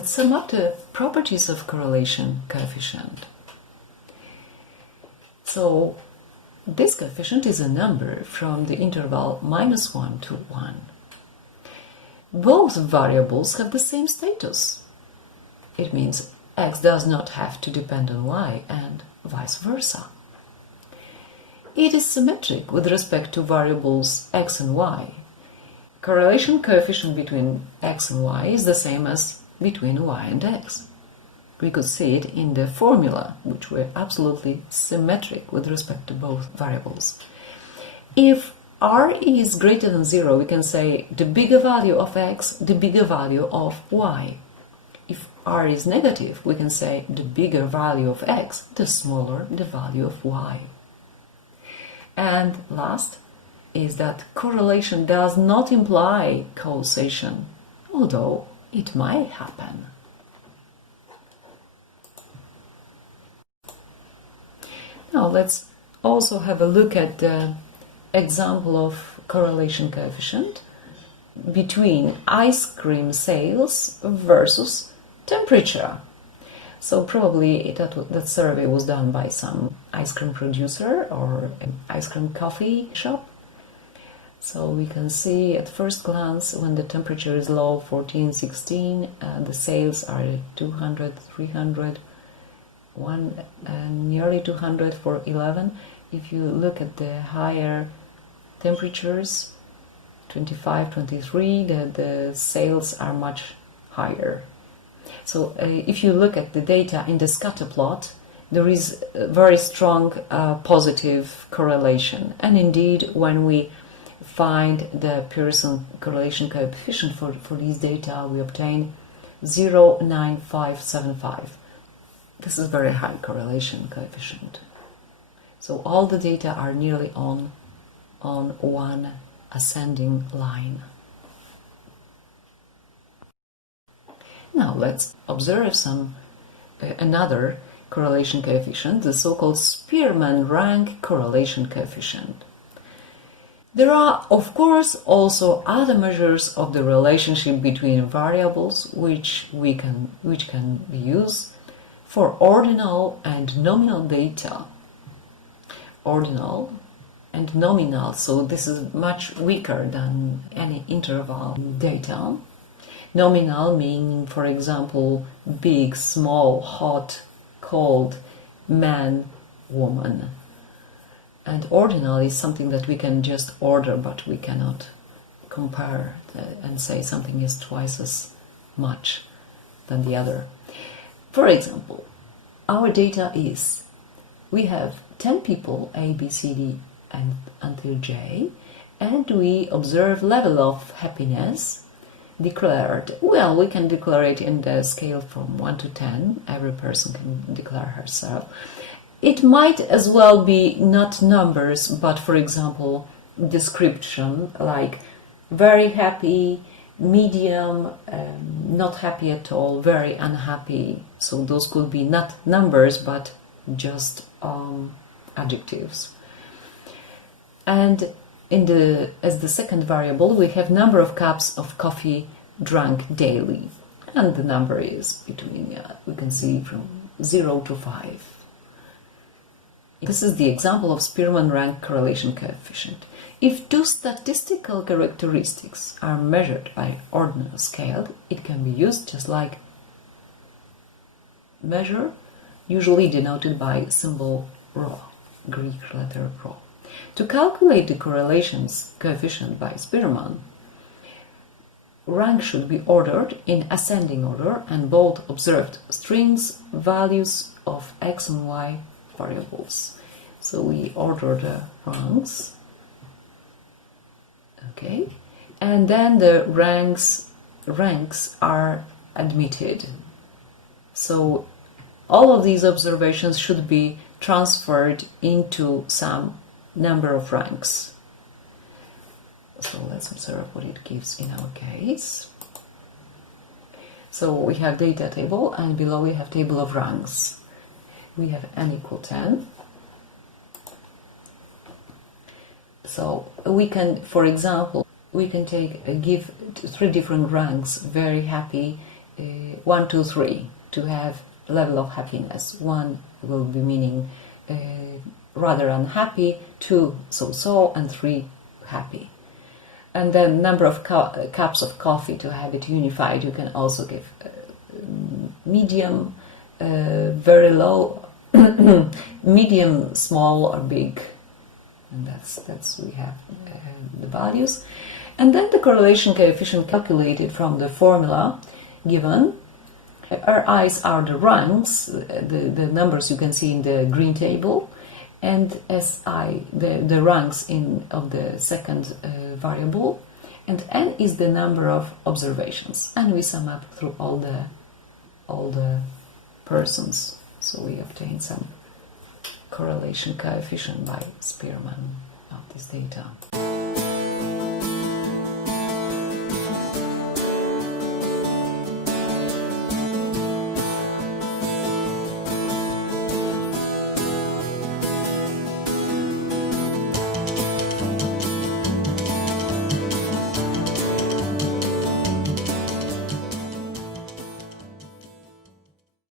let's sum up the properties of correlation coefficient. So this coefficient is a number from the interval -1 to 1. Both variables have the same status. It means x does not have to depend on y and vice versa. It is symmetric with respect to variables x and y. Correlation coefficient between x and y is the same as between y and x. We could see it in the formula, which were absolutely symmetric with respect to both variables. If r is greater than 0, we can say the bigger value of x, the bigger value of y. If r is negative, we can say the bigger value of x, the smaller the value of y. And last is that correlation does not imply causation, although it might happen. Now let's also have a look at the example of correlation coefficient between ice cream sales versus temperature. So probably that survey was done by some ice cream producer or an ice cream coffee shop. So we can see at first glance when the temperature is low, 14, 16, the sales are 200, 300, nearly 200 for 11. If you look at the higher temperatures, 25, 23, the sales are much higher. So if you look at the data in the scatter plot, there is a very strong positive correlation. And indeed, when we find the Pearson correlation coefficient for these data, we obtain 0.9575. This is very high correlation coefficient. So all the data are nearly on one ascending line. Now let's observe another correlation coefficient, the so-called Spearman rank correlation coefficient. There are, of course, also other measures of the relationship between variables which can be used for ordinal and nominal data. Ordinal and nominal, so this is much weaker than any interval data. Nominal meaning, for example, big, small, hot, cold, man, woman. And ordinal is something that we can just order, but we cannot compare and say something is twice as much than the other. For example, our data is, we have 10 people, A, B, C, D, and until J, and we observe level of happiness declared. Well, we can declare it in the scale from 1 to 10. Every person can declare herself. It might as well be not numbers, but for example, description like very happy, medium, not happy at all, very unhappy. So those could be not numbers, but just adjectives. And as the second variable, we have number of cups of coffee drunk daily, and the number is between, we can see from 0 to 5. This is the example of Spearman rank correlation coefficient. If two statistical characteristics are measured by ordinal scale, it can be used just like measure, usually denoted by symbol rho, Greek letter rho. To calculate the correlations coefficient by Spearman, rank should be ordered in ascending order and both observed strings values of x and y variables. So we order the ranks, okay, and then the ranks are admitted. So all of these observations should be transferred into some number of ranks. So let's observe what it gives in our case. So we have data table, and below we have table of ranks. We have n equal 10. So we can, for example, we can give 3 different ranks: very happy, 1, 2, 3 to have level of happiness. 1 will be meaning rather unhappy, 2 so-so, and 3 happy. And then number of cups of coffee to have it unified. You can also give medium, very low, medium, small, or big, and that's we have the values. And then the correlation coefficient calculated from the formula given. Ri's are the ranks, the numbers you can see in the green table, and Si the ranks of the second variable, and N is the number of observations, and we sum up through all the persons, so we obtain some correlation coefficient by Spearman of this data.